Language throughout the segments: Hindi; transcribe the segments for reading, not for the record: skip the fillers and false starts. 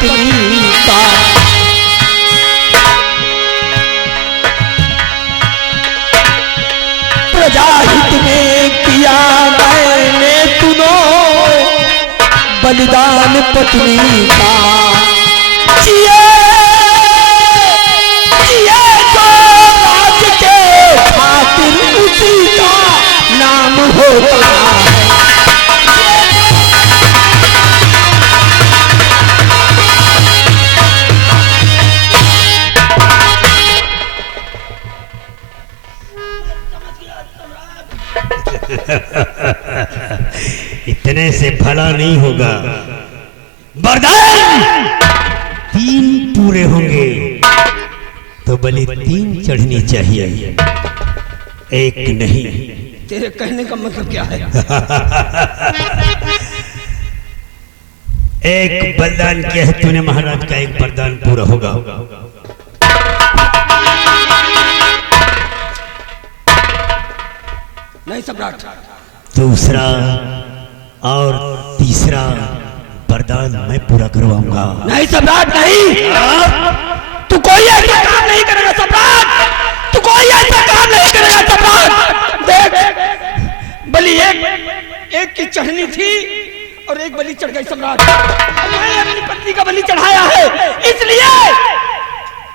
पत्नी का। प्रजाहित में किया मैंने सुनो बलिदान पत्नी का। जिए जिए तो राज के खातिर उसी का नाम होता है। इतने से भला नहीं होगा। वरदान 3 पूरे होंगे तो बलि 3 चढ़नी चाहिए, 1 नहीं। तेरे कहने का मतलब क्या है? एक बलिदान किया है तूने महाराज का, 1 वरदान पूरा होगा। नहीं सम्राट। दूसरा और तीसरा वरदान मैं पूरा करवाऊंगा। नहीं सम्राट नहीं, तू कोई ऐसा काम नहीं करेगा सम्राट, तू कोई ऐसा काम नहीं करेगा सम्राट। देख बलि एक की चढ़नी थी और 1 बलि चढ़ गई सम्राट। मैंने अपनी पत्नी का बलि चढ़ाया है इसलिए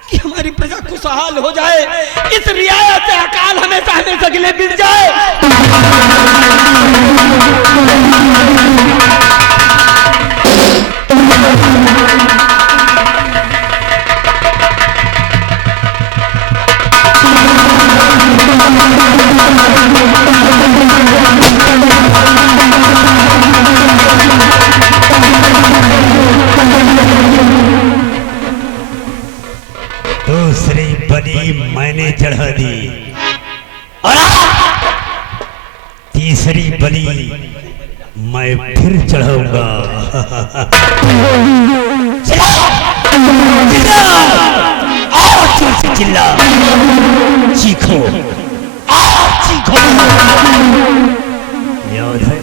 कि हमारी प्रजा खुशहाल हो जाए, इस रियायत से अकाल हमेशा हमेशा के लिए मिट जाए। दूसरी बलि मैंने चढ़ा दी और तीसरी बलि मैं फिर चढ़ाऊंगा। चिल्ला चीखो, चीखो। याद है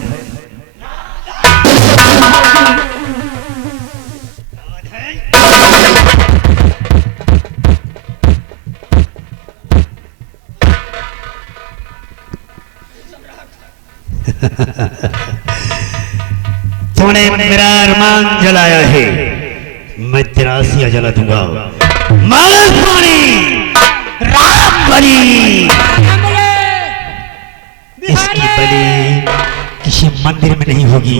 तूने मेरा अरमान जलाया है, मैं तेरा सिया जला दूंगा। राम बलि, इसकी बलि किसी मंदिर में नहीं होगी,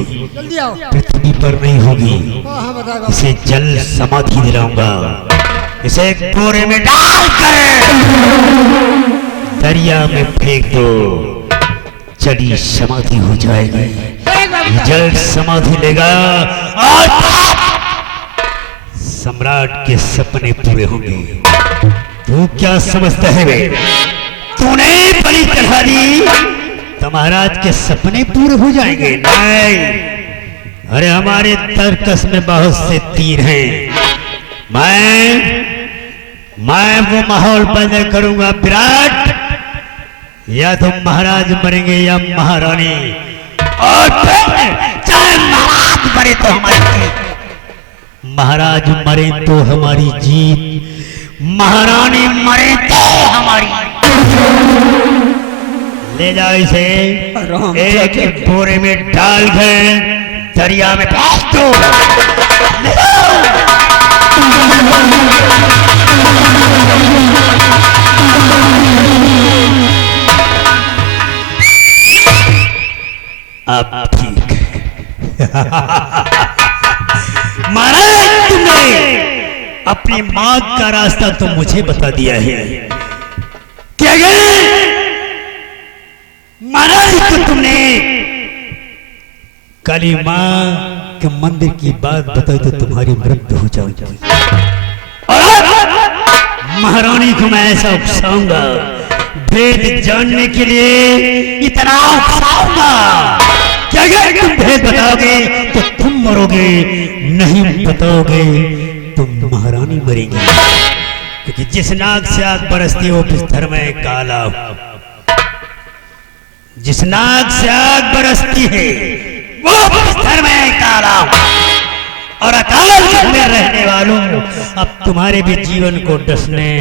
पृथ्वी पर नहीं होगी। इसे जल समाधि दिलाऊंगा। इसे एक बोरे में डालकर दरिया में फेंक दो, जली समाधि हो जाएगी। जल समाधि लेगा और सम्राट के सपने पूरे होंगे। तू क्या समझता है बे? तूने बलि चढ़ा दी तो महाराज के सपने पूरे हो जाएंगे? नहीं, अरे हमारे तर्कस में बहुत से तीर हैं। मैं वो माहौल पैदा करूंगा विराट, या तो महाराज मरेंगे या महारानी, और चाहे महाराज मरे तो हमारी जीत, महाराज मरे तो हमारी जीत, महारानी मरे तो हमारी। ले जाओ इसे, एक बोरे में डाल कर दरिया में फेंक दो। अब ठीक है। महाराज तुमने अपनी मौत का रास्ता तो मुझे बता दिया है, क्या महाराज तो तुमने काली माँ के मंदिर की बात बताई तो तुम्हारी मृत्यु हो जाएगी, और महारानी को मैं ऐसा उकसाऊंगा, भेद जानने के लिए इतना उकसाऊंगा, क्या तुम भेद बताओगे तो तुम मरोगे, नहीं बताओगे तुम महारानी मरेगी। क्योंकि जिस नाक से आग बरसती हो बिस्तर में काला, जिस नाक से आग बरसती है वो बिस्तर में काला, और अकाल में रहने वालों, अब तुम्हारे भी जीवन को डसने।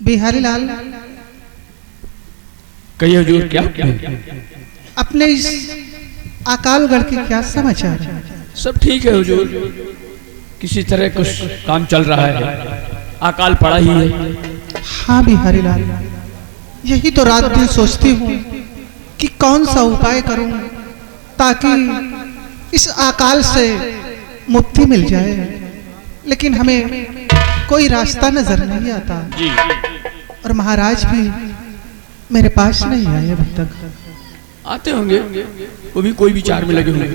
बिहारी लाल, कहिए हुजूर क्या? अपने इस अकालगढ़ के क्या समाचार है? सब ठीक है हुजूर, किसी तरह कुछ काम चल रहा है, अकाल पड़ा ही है। हाँ बिहारी लाल, यही तो रात दिन सोचती हूँ कि कौन सा उपाय करूँ ताकि इस अकाल से मुक्ति मिल जाए, लेकिन हमें कोई रास्ता नजर नहीं आता जी। और महाराज भी मेरे पास नहीं आए अभी तक। आते होंगे, वो भी कोई विचार में लगे होंगे।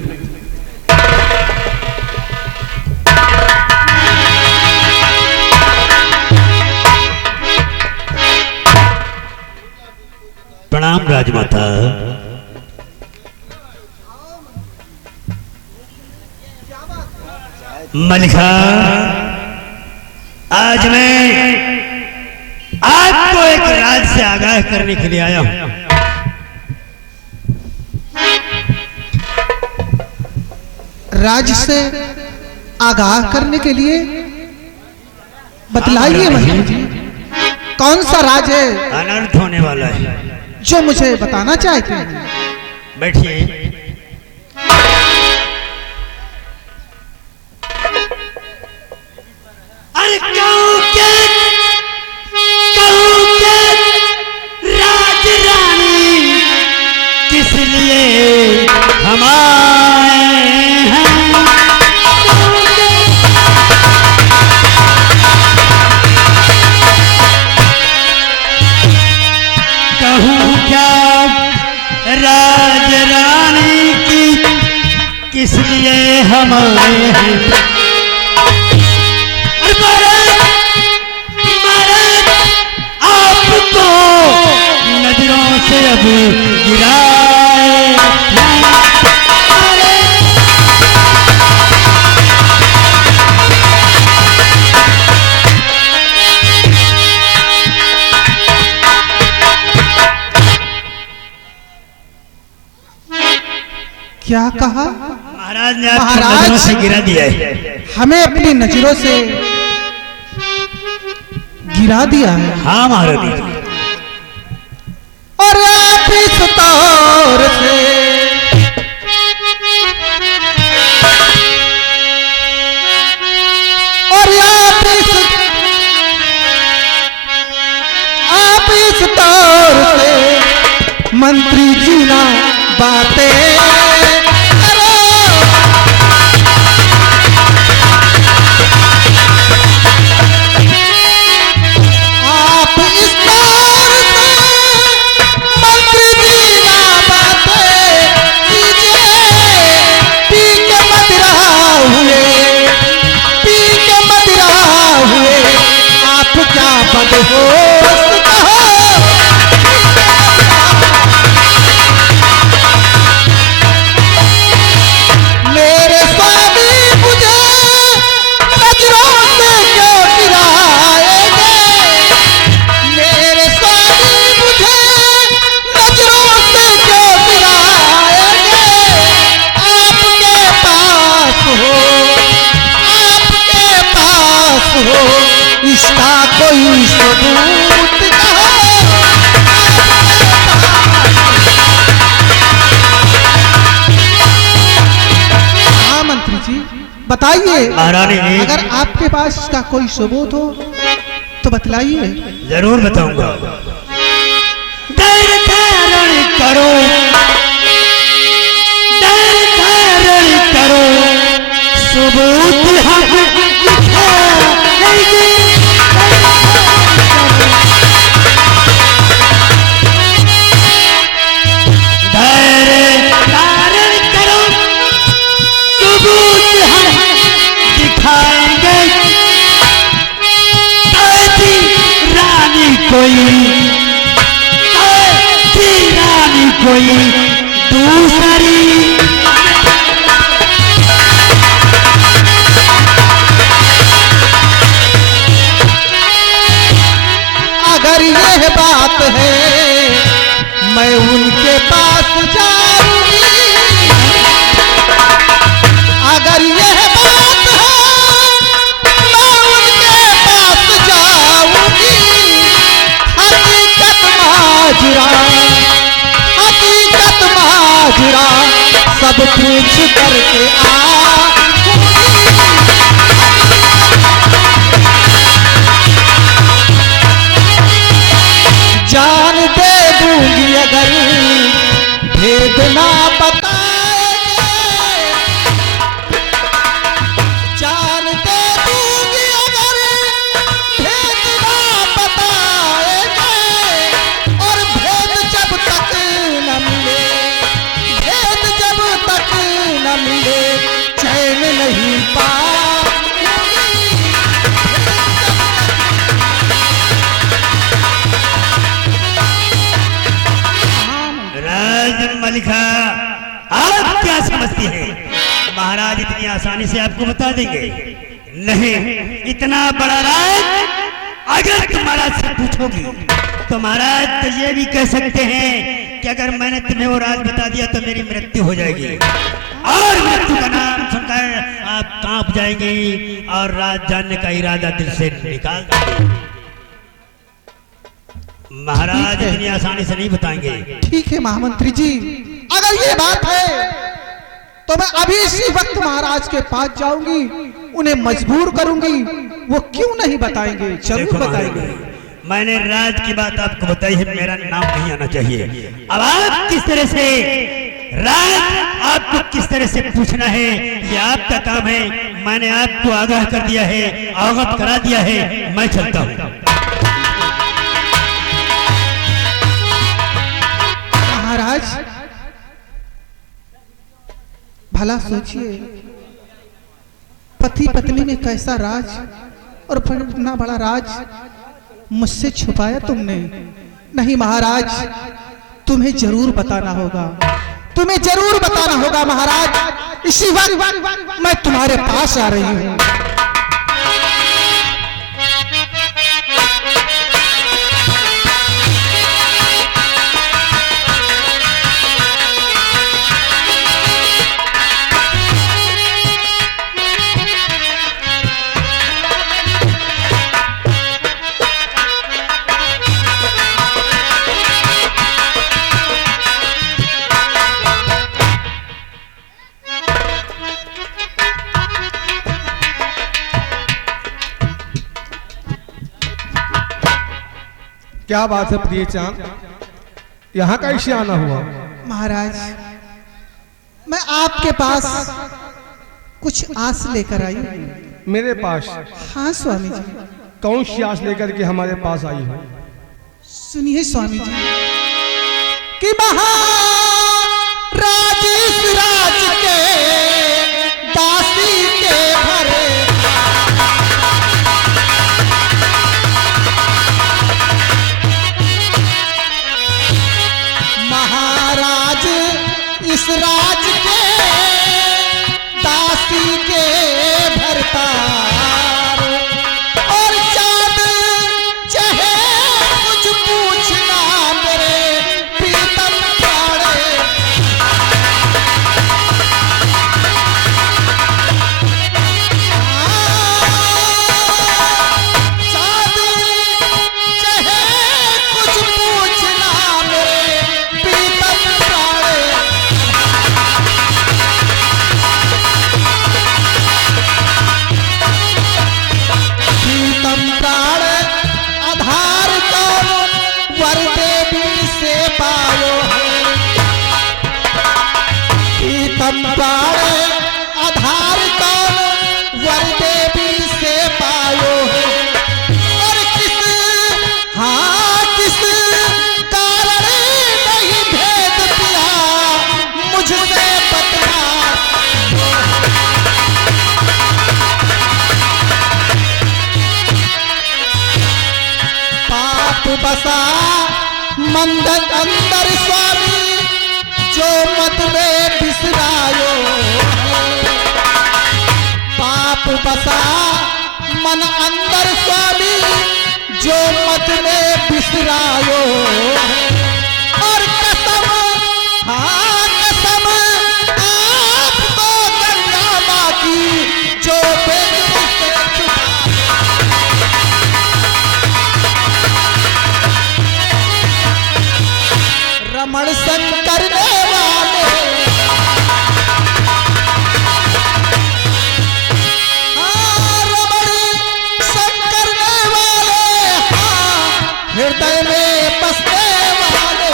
प्रणाम राजमाता। मलिका, आज मैं आपको एक राज से आगाह करने के लिए आया हूं। राज से आगाह करने के लिए बतलाइए मंत्री जी, कौन सा राज है अनर्थ होने वाला है, जो मुझे बताना चाहते हैं? बैठिए। अरे कहूं के राज रानी किस लिए हम आए हैं? कहूं क्या राज रानी की किस लिए हम आए हैं? आपको नजरों से अब गिराए क्या कहा? महाराज ने आपको नजरों से गिरा दिया है। हमें अपनी नजरों से गिरा दिया है? हाँ महाराज। और आप इस तौर से और आप इस तौर से मंत्री जी ना बातें करो। आप इस तौर से मंत्री जी ना बताइए। महारानी जी। अगर आपके पास इसका कोई सबूत हो तो बतलाइए। जरूर बताऊंगा। धैर्य धारण करो, धैर्य धारण करो, सबूत हम दिखाएंगे। धैर्य धारण करो, सबूत हम दिखाएंगे। ऐसी रानी कोई, ऐसी रानी कोई दूसरी। अगर यह बात है मैं उनके पास जाऊंगी, अगर यह बात है मैं उनके पास जाऊंगी। हकीकत माजरा, हकीकत माजरा सब पूछ करके जान दे दूंगी अगर भेद ना बताएंगे, जान दे दूंगी अगर भेद ना बताएंगे। और भेद जब तक न मिले, भेद जब तक न मिले चैन नहीं पाऊंगी। मलिका, आप क्या समझती हैं? महाराज इतनी आसानी से आपको बता देंगे? नहीं, इतना बड़ा राज अगर तुम महाराज से पूछोगी तो महाराज तो ये भी कह सकते हैं कि अगर मैंने तुम्हें वो राज बता दिया तो मेरी मृत्यु हो जाएगी, और मृत्यु का नाम सुनकर आप कांप जाएंगी और राज जानने का इरादा दिल से निकाल देंगे। महाराज इतनी आसानी से नहीं बताएंगे। ठीक है महामंत्री जी, अगर ये बात है तो मैं अभी इसी वक्त महाराज के पास जाऊंगी, उन्हें मजबूर करूंगी, वो क्यों नहीं बताएंगे, जरूर बताएंगे। मैंने राज की बात आपको बताई है, मेरा नाम नहीं आना चाहिए। अब आप किस तरह से राज आपको किस तरह से पूछना है ये आपका काम है। मैंने आपको आगाह कर दिया है, अवगत करा दिया है, मैं चलता हूँ। महाराज भला सोचिए, पति पत्नी में कैसा राज और इतना बड़ा राज मुझसे छुपाया तुमने। नहीं महाराज, तुम्हें जरूर बताना होगा, तुम्हें जरूर बताना होगा महाराज। इसी वक्त मैं तुम्हारे पास आ रही हूँ। क्या बात है प्रिय चांद, यहाँ कैसे आना हुआ? महाराज मैं आपके पास कुछ आस लेकर आई हूँ। मेरे पास? हाँ स्वामी जी। कौन सी आस लेकर के हमारे पास आई हो? सुनिए स्वामी जी कि महाराज इस राज के दासी के भरे इस राज के दासी के भरतार और चाँद चाहे कुछ पूछना मेरे प्रीतम प्राणे। चाँद चाहे कुछ पूछना मेरे प्रीतम प्राणे। तब प्राण आधार कौन वर देवी से पायो है। और किस कारण नहीं भेद पिया मुझसे बतला। पाप बसा मंदन अंदर स्वामी जो मत में बिसरायो है। पाप बसा मन अंदर स्वामी जो मत में बिसरायो है। और कसम कसम आपको गंगा माँ की जो वेद से छुपा। रमण शंकर ने वाले रमण शंकर ने वाले हृदय में बसने वाले।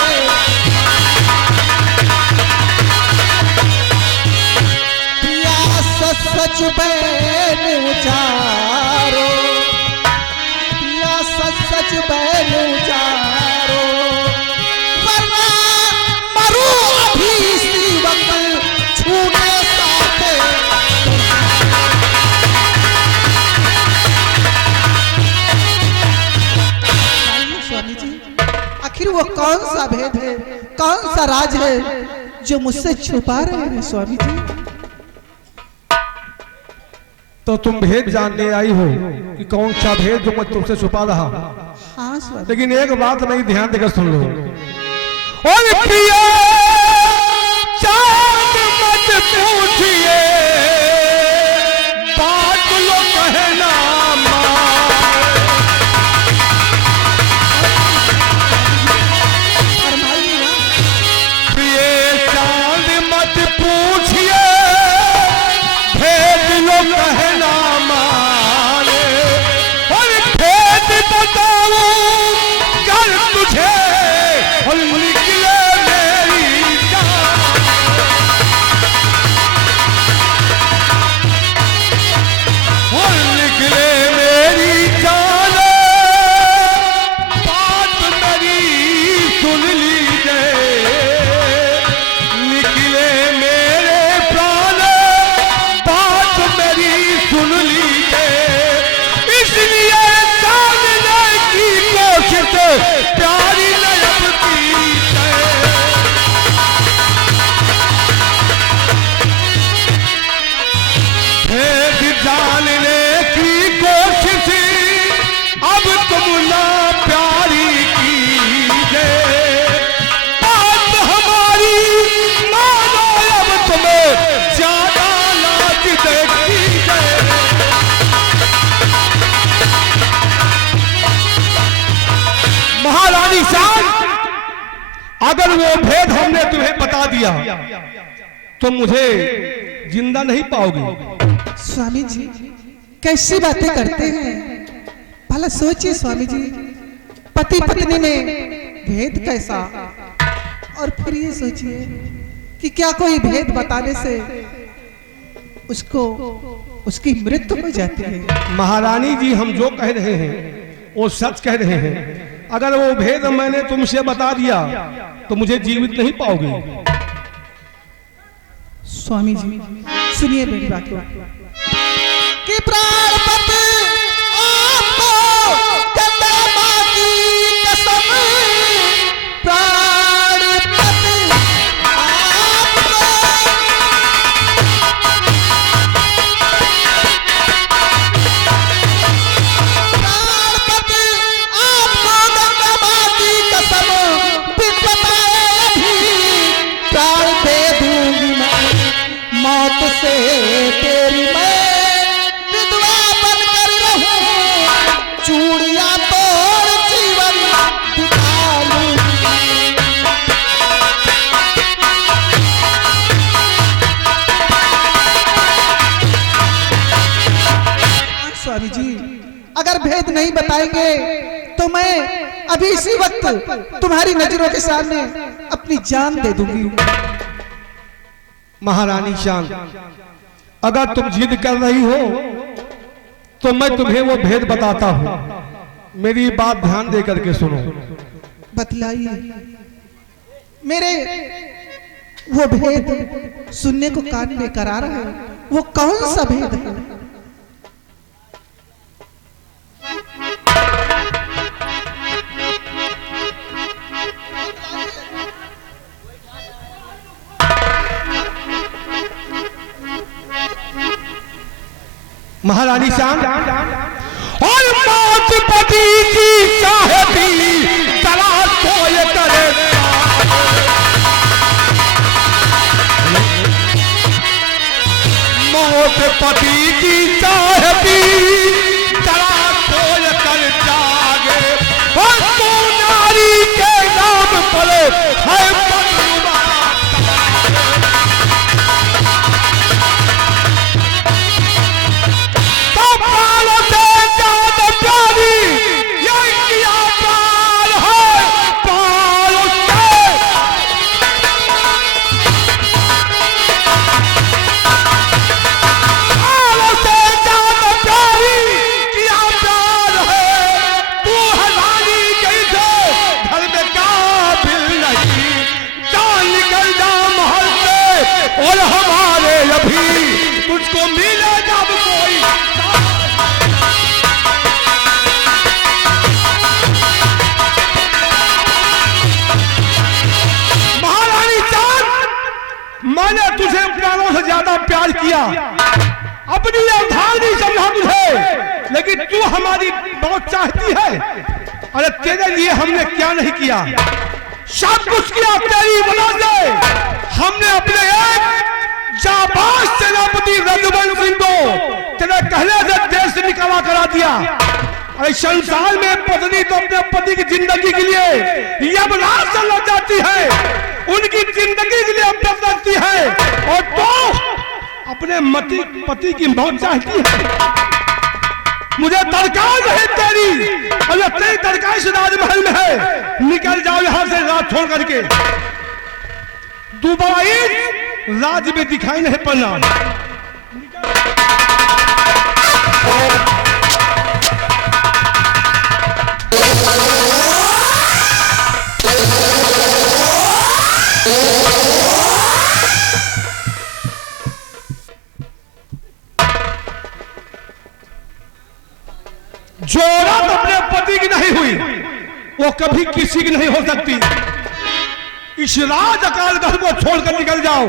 पिया सच बैन उचारो पिया सच बैन उचारो वरना मरो अभी इसी वक्त छूने साथे। स्वामी जी आखिर वो कौन सा भेद है कौन सा राज है जो मुझसे छुपा रहे हैं स्वामी जी। तो तुम भेद जानने आई हो कि कौन सा भेद जो मैं तुमसे छुपा रहा हूं। हाँ स्वामी। लेकिन एक बात नहीं ध्यान देकर सुन लो। और प्रिया चांद मत पूछिए बात लो कहना फरमाइए ना। प्रिय चांद मत पूछिए भेद लो कहना माने। और भेद बताऊं कर तुझे और निकले मेरी जान। और निकले मेरी जान बात मेरी सुन लीजिए। निकले मेरे प्राण बात मेरी सुन लीजिए। इसलिए जानने की कोशिश प्यारी नयन की है। भेद जानने की कोशिश अब तुम ना प्यारी कीजिए। बात हमारी मानो अब तुम्हें ज्यादा लाज देखीजिए। महारानी साहब अगर वो भेद हमने तुम्हें बता दिया तो मुझे जिंदा नहीं पाओगी। स्वामी जी कैसी बातें करते हैं भला सोचिए स्वामी जी। पति पत्नी में भेद कैसा। और फिर ये सोचिए कि क्या कोई भेद बताने से उसको उसकी मृत्यु हो जाती है। महारानी जी हम जो कह रहे हैं वो सच कह रहे हैं। अगर वो भेद मैंने तुमसे बता दिया तो मुझे जीवित नहीं पाओगी। स्वामी जी सुनिए मेरी बात कि प्राणपति आपको गंगा माँ की कसम। प्राणपति आपको प्राणपति आपको गंगा माँ की कसम। बिन बताए भी प्राण दे दूंगी मैं मौत से तेरी मैं विधवा बनकर रहूं। चूड़ियां तोड़ जीवन बिता लूंगी। स्वामी जी अगर भेद नहीं बताएंगे तो मैं अभी इसी वक्त तुम्हारी नजरों के सामने अपनी जान दे दूंगी। महारानी चांद, अगर तुम जिद कर रही हो तो मैं तुम्हें वो भेद बताता हूँ। मेरी बात ध्यान दे करके सुनो। बतलाइए, मेरे वो भेद सुनने को कान लेकर आ रहा है। वो कौन सा भेद है? महारानी चांद, और मौत पति की चाहती तलाश कोई करे, मौत पति की चाहती तलाश कोई कर जागे, और तू नारी के नाम पर है बदलुआ। और हमारे अभी तुझको मिले जब कोई। महारानी चांद, मैंने तुझे प्राणों से ज्यादा प्यार किया, अपनी अवधार नहीं समझा तुझे, लेकिन तू हमारी बहुत चाहती है। अरे तेरे लिए हमने क्या नहीं किया, सब कुछ किया तेरी वजह से। हमने अपने एक जाबाज सेनापति रघुवन सिंह को तेरे कहने से देश से निकाला करा दिया। अरे संसार में पत्नी तो अपने पति की जिंदगी के लिए यमराज से लड़ जाती है, उनकी जिंदगी के लिए अपना रखती है, और तो अपने पति की मौत चाहती है। मुझे दरकार नहीं तेरी, और तेरी दरकार इस राजमहल में है। निकल जाओ यहां से रात छोड़ करके, दोबारा इस राज्य में दिखाई नहीं पड़ना। जो औरत अपने पति की नहीं हुई वो कभी किसी की नहीं हो सकती। इस राज अकाल घर को छोड़कर निकल जाओ।